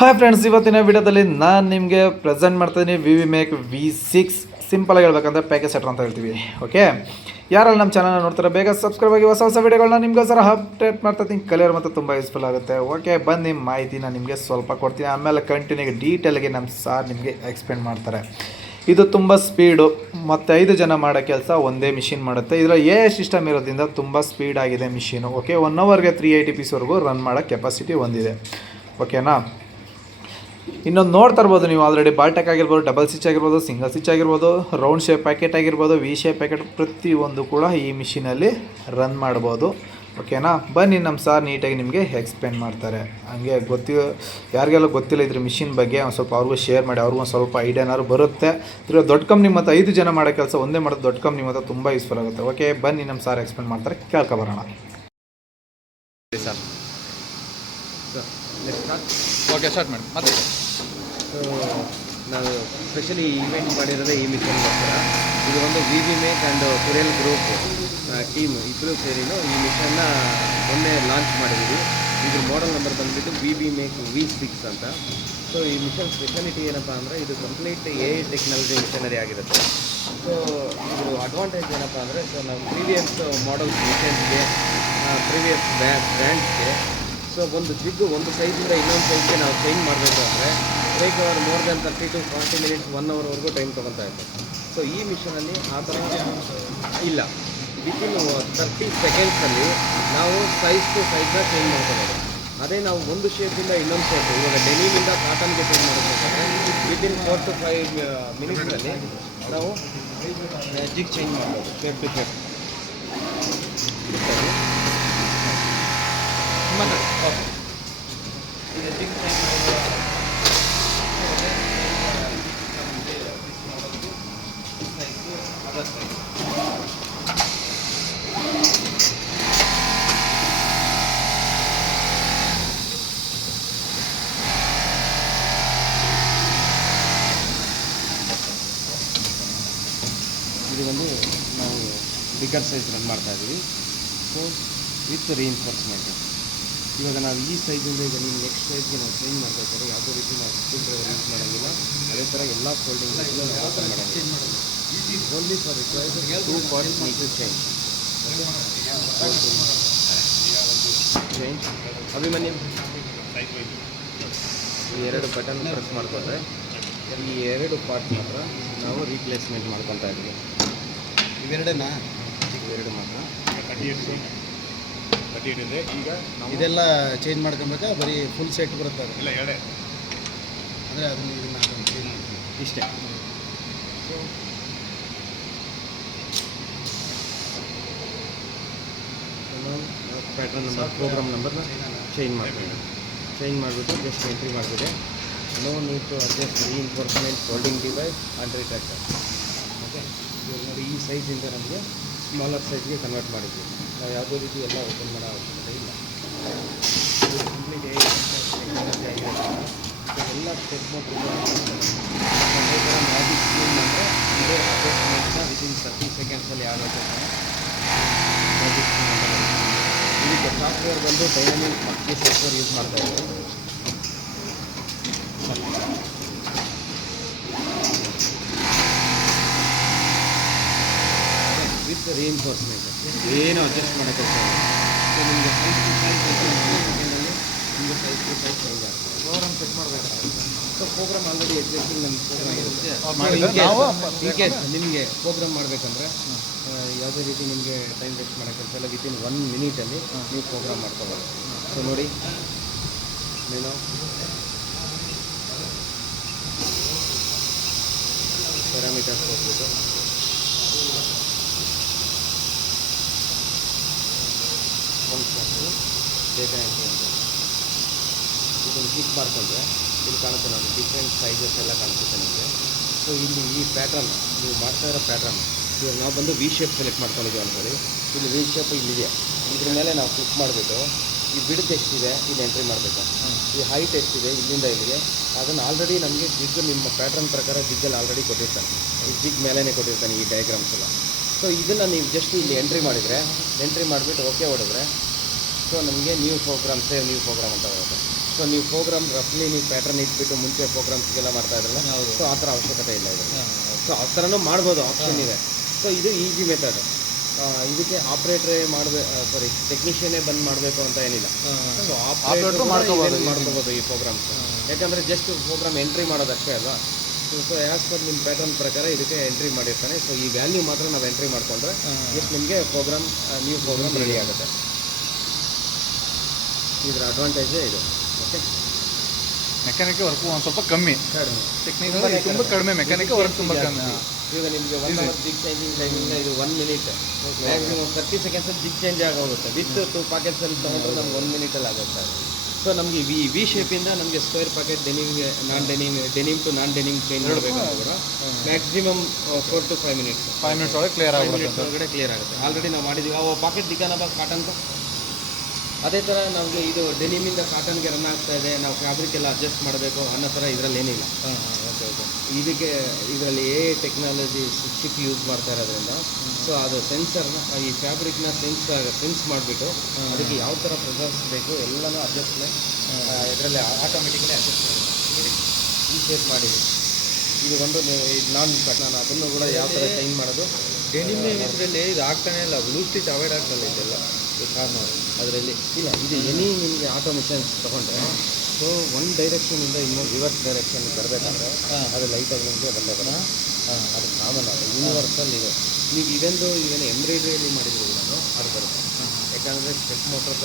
Hi friends, ಇವತ್ತಿನ ವಿಡಿಯೋದಲ್ಲಿ ನಾನು ನಿಮಗೆ ಪ್ರೆಸೆಂಟ್ ಮಾಡ್ತಾಯಿದ್ದೀನಿ ವಿ ಮೇಕ್ V6. ಸಿಂಪಲಾಗಿ ಹೇಳ್ಬೇಕಂದ್ರೆ ಪ್ಯಾಕೇಜ್ ಸೆಟರ್ ಅಂತ ಹೇಳ್ತೀವಿ. ಓಕೆ, ಯಾರೆಲ್ಲ ನಮ್ಮ ಚಾನಲ್ನ ನೋಡ್ತಾರೆ ಬೇಗ ಸಬ್ಸ್ಕ್ರೈಬ್ ಆಗಿ ಹೊಸ ವಿಡಿಯೋಗಳನ್ನ ನಿಮಗೋಸ್ಕರ ಅಪ್ಡೇಟ್ ಮಾಡ್ತಾಯಿದ್ದೀನಿ. ಕಲಿಯೋರು ಮತ್ತು ತುಂಬ ಯೂಸ್ಫುಲ್ ಆಗುತ್ತೆ. ಓಕೆ, ಬನ್ನಿ ಮಾಹಿತಿನ ನಿಮಗೆ ಸ್ವಲ್ಪ ಕೊಡ್ತೀನಿ, ಆಮೇಲೆ ಕಂಟಿನ್ಯೂಗೆ ಡೀಟೇಲ್ಗೆ ನಮ್ಮ ಸಾರ್ ನಿಮಗೆ ಎಕ್ಸ್ಪ್ಲೇನ್ ಮಾಡ್ತಾರೆ. ಇದು ತುಂಬ ಸ್ಪೀಡು ಮತ್ತು 5 ಜನ ಮಾಡೋ ಕೆಲಸ ಒಂದೇ ಮಿಷಿನ್ ಮಾಡುತ್ತೆ. ಇದರ ಸಿಸ್ಟಮ್ ಇರೋದ್ರಿಂದ ತುಂಬ ಸ್ಪೀಡ್ ಆಗಿದೆ ಮಿಷಿನು. ಓಕೆ, 1 ಅವರ್ಗೆ 380 ಪೀಸ್ವರೆಗೂ ರನ್ ಮಾಡೋ ಕೆಪಾಸಿಟಿ ಹೊಂದಿದೆ. ಓಕೆನಾ, ಇನ್ನೊಂದು ನೋಡ್ತಾ ಇರ್ಬೋದು ನೀವು ಆಲ್ರೆಡಿ ಬಾಲ್ಟೆಕ್ ಆಗಿರ್ಬೋದು, ಡಬಲ್ ಸ್ಟಿಚ್ ಆಗಿರ್ಬೋದು, ಸಿಂಗಲ್ ಸ್ಟಿಚ್ ಆಗಿರ್ಬೋದು, ರೌಂಡ್ ಶೇಪ್ ಪ್ಯಾಕೆಟ್ ಆಗಿರ್ಬೋದು, ವಿ ಶೇಪ್ ಪ್ಯಾಕೆಟ್, ಪ್ರತಿಯೊಂದು ಕೂಡ ಈ ಮಿಷಿನಲ್ಲಿ ರನ್ ಮಾಡ್ಬೋದು. ಓಕೆನಾ, ಬನ್ನಿ ನಮ್ಮ ಸಾರ್ ನೀಟಾಗಿ ನಿಮಗೆ ಎಕ್ಸ್ಪ್ಲೇನ್ ಮಾಡ್ತಾರೆ. ಹಂಗೆ ಯಾರಿಗೆಲ್ಲ ಗೊತ್ತಿಲ್ಲ ಇದ್ರ ಮಿಷಿನ್ ಬಗ್ಗೆ ಒಂದು ಸ್ವಲ್ಪ ಅವ್ರಿಗೂ ಶೇರ್ ಮಾಡಿ, ಅವ್ರಿಗೂ ಒಂದು ಸ್ವಲ್ಪ ಐಡಿಯಾನಾದ್ರು ಬರುತ್ತೆ. ಇದ್ರ ದೊಡ್ಡ ಕಂಪ್ನಿ ಮತ್ತು 5 ಜನ ಮಾಡೋ ಕೆಲಸ ಒಂದೇ ಮಾಡೋದು ದೊಡ್ಡ ಕಂಪ್ನಿ ಮತ್ತು ತುಂಬ ಯೂಸ್ಫುಲ್ ಆಗುತ್ತೆ. ಓಕೆ, ಬನ್ನಿ ನಮ್ಮ ಸಾರ್ ಎಕ್ಸ್ಪ್ಲೇನ್ ಮಾಡ್ತಾರೆ, ಕೇಳ್ಕೊಬರೋಣ. ಸರ್ ಓಕೆ, ಸ್ಟಾರ್ಟ್ ಮಾಡಿ ಮತ್ತೆ. ಸೊ ನಾವು ಸ್ಪೆಷಲಿ ಈವೆಂಟ್ ಮಾಡಿರೋದೇ ಈ ಮಿಷನ್ಗೋಸ್ಕರ. ಇದು ಒಂದು we make and courier group team ಇಬ್ಬರು ಸೇರಿನೂ ಈ ಮಿಷನ್ನ ಮೊನ್ನೆ ಲಾಂಚ್ ಮಾಡಿದ್ದೀವಿ. ಇದ್ರ ಮಾಡಲ್ ನಂಬರ್ ಬಂದುಬಿಟ್ಟು ವಿ ಮೇಕ್ V6 ಅಂತ. ಸೊ ಈ ಮಿಷನ್ ಸ್ಪೆಷಾಲಿಟಿ ಏನಪ್ಪ ಅಂದರೆ ಇದು ಕಂಪ್ಲೀಟ್ AI ಟೆಕ್ನಾಲಜಿ ಮಿಷನರಿ ಆಗಿರುತ್ತೆ. ಸೊ ಇದ್ರ ಅಡ್ವಾಂಟೇಜ್ ಏನಪ್ಪ ಅಂದರೆ, ಸೊ ನಾವು ಪ್ರೀವಿಯಸ್ ಮಾಡಲ್ಸ್ ಮಿಷನ್ಸ್ಗೆ, ಪ್ರೀವಿಯಸ್ ಬ್ರ್ಯಾಂಡ್ಸ್ಗೆ ಸೊ ಒಂದು ಜಿಗ್ಗು ಒಂದು ಸೈಜಿಂದ ಇನ್ನೊಂದು ಸೈಜ್ಗೆ ನಾವು ಚೇಂಜ್ ಮಾಡಬೇಕು ಅಂದರೆ like more than 30 to 40 minutes 1 ಅವರ್ವರೆಗೂ ಟೈಮ್ ತೊಗೊತಾ ಇತ್ತು. ಸೊ ಈ ಮಿಷನಲ್ಲಿ ಆ ಥರ ಇಲ್ಲ, ವಿತಿನ್ 30 ಸೆಕೆಂಡ್ಸಲ್ಲಿ ನಾವು ಸೈಜ್ ಟು ಸೈಜ್ನ ಚೇಂಜ್ ಮಾಡ್ಕೋಬೋದು. ಅದೇ ನಾವು ಒಂದು ಶೇಪಿಂದ ಇನ್ನೊಂದು ಶೇಪ್, ಇವಾಗ ಡೆನಿಮಿಂದ ಕಾಟನ್ಗೆ ಚೇಂಜ್ ಮಾಡಬೇಕಾದ್ರೆ ವಿತಿನ್ 4 to 5 ಮಿನಿಟ್ಸಲ್ಲಿ ನಾವು ಜಿಗ್ ಚೇಂಜ್ ಮಾಡ್ಬೋದು, ಶೇಪ್ ಟು ಶೇಪ್. ಓಕೆ, ಇದು ಒಂದು ನಾವು ಬಿಗ್ಗರ್ ಸೈಜ್ ರನ್ ಮಾಡ್ತಾ ಇದ್ದೀವಿ. So with reinforcement. ಇವಾಗ ನಾವು ಈ ಸೈಜಿಂದ ಈಗ ನೀವು ನೆಕ್ಸ್ಟ್ ಸೈಜ್ಗೆ ನಾವು ಚೇಂಜ್ ಮಾಡಬೇಕಾದ್ರೆ ಯಾವುದೇ ರೀತಿ ನಾವು ಸ್ಕ್ರೂ ಡ್ರೈವರ್ ಯೂಸ್ ಮಾಡೋಂಗಿಲ್ಲ. ಅದೇ ಥರ ಎಲ್ಲ ಫೋಲ್ಡಿಂಗ್ ಓಪನ್ ಮಾಡೋಂಗಿಲ್ಲ. Only for required 2 parts need to change. Abhimanyu ಈ 2 ಬಟನ್ ಪ್ರೆಸ್ ಮಾಡ್ಕೊಂಡ್ರೆ ಈ 2 ಪಾರ್ಟ್ ಮಾತ್ರ ನಾವು ರೀಪ್ಲೇಸ್ಮೆಂಟ್ ಮಾಡ್ಕೊತಾ ಇದ್ದೀವಿ. ಇವೆರಡೇನಾ? ಇವೆರಡು ಮಾತ್ರ ಕಟ್ಟಿಟ್ಟಿದೆ. ಈಗ ಇದೆಲ್ಲ ಚೇಂಜ್ ಮಾಡ್ಕೊಬೇಕಾ? ಬರೀ ಫುಲ್ ಸೆಟ್ ಬರುತ್ತೆ ಅದು? ಇಲ್ಲ, ಎರಡೇ. ಅಂದರೆ ಅದನ್ನು ಇದನ್ನು ಚೇಂಜ್ ಮಾಡ್ತೀವಿ ಇಷ್ಟೇ. ಸೊ ಪ್ಯಾಟ್ರನ್ ನಂಬರ್, ಪ್ರೋಗ್ರಾಮ್ ನಂಬರ್ನ ಚೇಂಜ್ ಮಾಡ್ತೀವಿ. ಚೇಂಜ್ ಮಾಡಿಬಿಟ್ಟು ಜಸ್ಟ್ ಎಂಟ್ರಿ ಮಾಡಿಬಿಟ್ಟು no need to adjust reinforcement, folding device and retractor. Okay, ಇವಾಗ ನೋಡಿ ಈ ಸೈಜಿಂದ ನಮಗೆ ಸ್ಮಾಲರ್ ಸೈಜ್ಗೆ ಕನ್ವರ್ಟ್ ಮಾಡಿದ್ವಿ. ನಾವು ಯಾವುದೇ ರೀತಿ ಎಲ್ಲ ಓಪನ್ ಮಾಡೋ ಅವಶ್ಯಕತೆ ಇಲ್ಲ. ಕಂಪ್ಲೀಟ್ ಟೆಕ್ನಾಲಜಿ ಆಗಿರೋದ್ರಿಂದ ಎಲ್ಲ ಸ್ಟೆಪ್ನ ಅದೇ ಥರ ಮ್ಯಾಜಿಕ್ ಸ್ಕೀಮ್ ಅಂದರೆ ಇದೇ ಅಡ್ಜಸ್ಟ್ಮೆಂಟ್ನ ವಿತಿನ್ 30 ಸೆಕೆಂಡ್ಸಲ್ಲಿ ಯಾವ ಮ್ಯಾಜಿಕ್ ಸ್ಕೀಮ್ ಅಂತ ಬರುತ್ತೆ. ಇದಕ್ಕೆ ಸಾಫ್ಟ್ವೇರ್ ಬಂದು ಡೈನಾಮಿಕ್ ಮಕ್ಕಿ ಸಾಫ್ಟ್ವೇರ್ ಯೂಸ್ ಮಾಡ್ತಾಯಿದ್ದೀವಿ. ವಿತ್ ರೀಇನ್ಫೋರ್ಸ್ಮೆಂಟ್ ಏನು ಅಡ್ಜಸ್ಟ್ ಮಾಡೋ ಕೆಲಸ ಇಲ್ಲ. ಸೊ ನಿಮಗೆ ಸೈಜ್ ಟು ಸೈಜ್ ಸೆಕೆಂಡಲ್ಲಿ ನಿಮಗೆ ಸೈಜ್ ಟು ಸೈಜ್ ಚೇಂಜ್ ಆಗ್ತದೆ. ಪ್ರೋಗ್ರಾಮ್ ಸೆಟ್ ಮಾಡಬೇಕಾಗುತ್ತೆ. ಸೊ ಪ್ರೋಗ್ರಾಮ್ ಆಲ್ರೆಡಿ ಎಕ್ಸಿಸ್ಟಿಂಗ್ ನಮ್ಮ ಪ್ರೋಗ್ರಾಮ್ ಇರುತ್ತೆ. ಇನ್ ಕೇಸ್ ನಿಮಗೆ ಪ್ರೋಗ್ರಾಮ್ ಮಾಡಬೇಕಂದ್ರೆ ಯಾವುದೇ ರೀತಿ ನಿಮಗೆ ಟೈಮ್ ವೇಸ್ಟ್ ಮಾಡೋ ಕೆಲಸ ಇಲ್ಲ. ವಿತಿನ್ 1 ಮಿನಿಟಲ್ಲಿ ನೀವು ಪ್ರೋಗ್ರಾಮ್ ಮಾಡ್ಕೋಬೋದು. ಸೊ ನೋಡಿ, ನೀನು ಪ್ಯಾರಾಮೀಟರ್ಸ್ ಹೋಗ್ಬಿಟ್ಟು ಡೇಟಾ ಎಂಟ್ರಿ ಅಂತ ಇದನ್ನು ಕ್ಲಿಕ್ ಮಾಡ್ಕೊಂಡ್ರೆ ಇಲ್ಲಿ ಕಾಣುತ್ತೆ ನೋಡಿ, ಡಿಫ್ರೆಂಟ್ ಸೈಜಸ್ ಎಲ್ಲ ಕಾಣಿಸುತ್ತೆ ನಿಮಗೆ. ಸೊ ಇಲ್ಲಿ ಈ ಪ್ಯಾಟ್ರನ್ ನೀವು ಮಾಡ್ತಾ ಇರೋ ಪ್ಯಾಟ್ರನ್, ಇವಾಗ ನಾವು ಬಂದು ವಿ ಶೇಪ್ ಸೆಲೆಕ್ಟ್ ಮಾಡ್ಕೊಂಡಿದ್ದೀವಿ ಅಂದ್ಕೊಳ್ಳಿ. ಇಲ್ಲಿ ವಿ ಶೇಪ್ ಇಲ್ಲಿದೆ, ಇದ್ರ ಮೇಲೆ ನಾವು ಕ್ಲಿಕ್ ಮಾಡಿಬಿಟ್ಟು ಈ ಬಿಡ್ತ್ ಎಷ್ಟಿದೆ ಇಲ್ಲಿ ಎಂಟ್ರಿ ಮಾಡಬೇಕು. ಈ ಹೈಟ್ ಎಷ್ಟಿದೆ ಇಲ್ಲಿಂದ ಇಲ್ಲಿಗೆ ಅದನ್ನು ಆಲ್ರೆಡಿ ನಮಗೆ ಜಿಗ್ ನಿಮ್ಮ ಪ್ಯಾಟ್ರನ್ ಪ್ರಕಾರ ಜಿಗ್ಗಲ್ಲಿ ಆಲ್ರೆಡಿ ಕೊಟ್ಟಿರ್ತಾನೆ. ಈ ಜಿಗ್ ಮೇಲೇ ಕೊಟ್ಟಿರ್ತಾನೆ ಈ ಡಯಾಗ್ರಾಮ್ಸ್ ಎಲ್ಲ. ಸೊ ಇದನ್ನು ನೀವು ಜಸ್ಟ್ ಇಲ್ಲಿ ಎಂಟ್ರಿ ಮಾಡಿಬಿಟ್ಟು ಓಕೆ ಹೊಡೆದ್ರೆ ಸೊ ನಮಗೆ new program, save new program ಅಂತ ಬರುತ್ತೆ. ಸೊ ಸೊ ನೀವು ಪ್ರೋಗ್ರಾಮ್ ರಫ್ಲಿ ನೀವು ಪ್ಯಾಟರ್ನ್ ಇಟ್ಬಿಟ್ಟು ಮುಂಚೆ ಪ್ರೋಗ್ರಾಮ್ಸ್ಗೆಲ್ಲ ಮಾಡ್ತಾ ಇದ್ರಲ್ಲ, ಹೌದು. ಸೊ ಆ ಥರ ಅವಶ್ಯಕತೆ ಇಲ್ಲ ಇದು. ಸೊ ಆ ಥರನೂ ಮಾಡ್ಬೋದು, ಆಪ್ಷನ್ ಇದೆ. ಸೊ ಇದು ಈಸಿ ಮೆಥಡ್. ಇದಕ್ಕೆ ಆಪ್ರೇಟ್ರೇ ಟೆಕ್ನಿಷಿಯನ್ನೇ ಬಂದು ಮಾಡಬೇಕು ಅಂತ ಏನಿಲ್ಲ. ಸೊ ಆಪ್ರೇಟರ್ ಮಾಡ್ಕೋಬೋದು ಈ ಪ್ರೋಗ್ರಾಮ್ಸ್. ಯಾಕಂದರೆ ಜಸ್ಟ್ ಪ್ರೋಗ್ರಾಮ್ ಎಂಟ್ರಿ ಮಾಡೋದಷ್ಟೇ ಅಲ್ವಾ. ಸೊ ಆ್ಯಸ್ ಪರ್ ನಿಮ್ಮ ಪ್ಯಾಟರ್ನ್ ಪ್ರಕಾರ ಇದಕ್ಕೆ ಎಂಟ್ರಿ ಮಾಡಿರ್ತಾನೆ. ಸೊ ಈ ವ್ಯಾಲ್ಯೂ ಮಾತ್ರ ನಾವು ಎಂಟ್ರಿ ಮಾಡಿಕೊಂಡ್ರೆ ಎಷ್ಟು ನಿಮಗೆ ಪ್ರೋಗ್ರಾಮ್ ನ್ಯೂ ಪ್ರೋಗ್ರಾಮ್ ರೆಡಿ ಆಗುತ್ತೆ. ಇದರ ಅಡ್ವಾಂಟೇಜೇ ಇದು. ಓಕೆ, ಮೆಕ್ಯಾನಿಕ್ ವರ್ಕ್ ಒಂದು ಸ್ವಲ್ಪ ಕಮ್ಮಿ, ಕಡಿಮೆ ಟೆಕ್ನಿಕಲ್ ತುಂಬ ಕಡಿಮೆ, ಮೆಕ್ಯಾನಿಕ್ ವರ್ಕ್ ತುಂಬ ಕಮ್ಮಿ. ಈಗ ನಿಮಗೆ 1 ಅವರ್ ಜಿಗ್ ಚೇಂಜಿಂಗ್ ಟೈಮಿಂಗ್ ಇದು 1 ಮಿನಿಟ್, ಮ್ಯಾಕ್ಸಿಮಮ್ 30 ಸೆಕೆಂಡ್ಸಲ್ಲಿ ಜಿಗ್ ಚೇಂಜ್ ಆಗೋಗುತ್ತೆ. ವಿತ್ 2 ಪಾಕೆಟ್ಸಲ್ಲಿ ತೊಗೊಂಡ್ರೆ ನಮ್ಗೆ 1 ಮಿನಿಟಲ್ಲಿ ಆಗುತ್ತೆ. ಸೊ ನಮಗೆ ವಿ ಶೇಪಿಂದ ನಮಗೆ ಸ್ಕ್ವೇರ್ ಪಾಕೆಟ್ ಡೆನಿಮ್ಗೆ denim to non denim change ಮಾಡಬೇಕಂದ್ರೆ ಕೂಡ ಮ್ಯಾಕ್ಸಿಮಮ್ 4 to 5 ಮಿನಿಟ್ಸ್ 5 ಮಿನಿಟ್ಸ್ ಒಳಗೆ ಕ್ಲಿಯರ್ ಆಗುತ್ತೆ. ಒಳಗಡೆ ಕ್ಲಿಯರ್ ಆಗುತ್ತೆ. ಆಲ್ರೆಡಿ ನಾವು ಮಾಡಿದ್ದೀವಿ. ಅವು ಪಾಕೆಟ್ ದಿಕ್ಕಾನಬ ಕಾಟನ್ದು ಅದೇ ಥರ ನಮಗೆ ಇದು ಡೆನಿಮಿಂದ ಕಾಟನ್ಗೆ ರನ್ ಆಗ್ತಾ ಇದೆ, ನಾವು ಫ್ಯಾಬ್ರಿಕ್ ಎಲ್ಲ ಅಡ್ಜಸ್ಟ್ ಮಾಡಬೇಕು ಅನ್ನೋ ಥರ ಇದರಲ್ಲಿ ಏನಿಲ್ಲ. Okay okay. ಇದಕ್ಕೆ ಇದರಲ್ಲಿ ಟೆಕ್ನಾಲಜಿ ಚಿಪ್ ಯೂಸ್ ಮಾಡ್ತಾ ಇರೋದ್ರಿಂದ ಸೊ ಅದು ಸೆನ್ಸರ್ನ ಈ ಫ್ಯಾಬ್ರಿಕ್ನ ಸೆನ್ಸ್ ಮಾಡಿಬಿಟ್ಟು ಅದಕ್ಕೆ ಯಾವ ಥರ ಪ್ರೆಸರ್ಸ್ ಬೇಕು ಎಲ್ಲನೂ ಅಡ್ಜಸ್ಟ್ಮೆಂಟ್ ಇದರಲ್ಲಿ ಆಟೋಮೆಟಿಕಲಿ ಅಡ್ಜಸ್ಟ್ ಇನ್ಶೇಟ್ ಮಾಡಿದ್ವಿ. ಇದು ಒಂದು ನಾನು ಅದನ್ನು ಕೂಡ ಯಾವ ಥರ ಚೇಂಜ್ ಮಾಡೋದು. ಡೆನಿಮ್ ಇದರಲ್ಲಿ ಇದು ಆಗ್ತಾನೆ ಇಲ್ಲ, ಬ್ಲೂ ಸ್ಟಿಚ್ ಅವಾಯ್ಡ್ ಆಗ್ತಲ್ಲ ಇದೆಲ್ಲ ಕಾರ್ನರ್ ಅದರಲ್ಲಿ ಇಲ್ಲ. ಇದು ಎನಿ ನಿಮಗೆ ಆಟೋಮೇಷನ್ಸ್ ತೊಗೊಂಡ್ರೆ ಸೊ ಒಂದು ಡೈರೆಕ್ಷನಿಂದ ಇನ್ನೊಂದು ರಿವರ್ಸ್ ಡೈರೆಕ್ಷನ್ ಬರಬೇಕಂದ್ರೆ ಅದು ಲೈಟಾಗಿ ನಿಮಗೆ ಬಂದೇ ಬರೋಣ. ಅದು ಕಾಮನ್, ಅದು ಯೂನಿವರ್ಸಲ್ ಇದು. ನೀವು ಇವೆಂದು ಏನು ಎಂಬ್ರಾಯ್ಡ್ರಿಯಲ್ಲಿ ಮಾಡಿದ್ರು ಅದು ಬರುತ್ತೆ. ಯಾಕಂದರೆ ಸ್ಟೆಪ್ ಮೋಟ್ರಲ್ಲಿ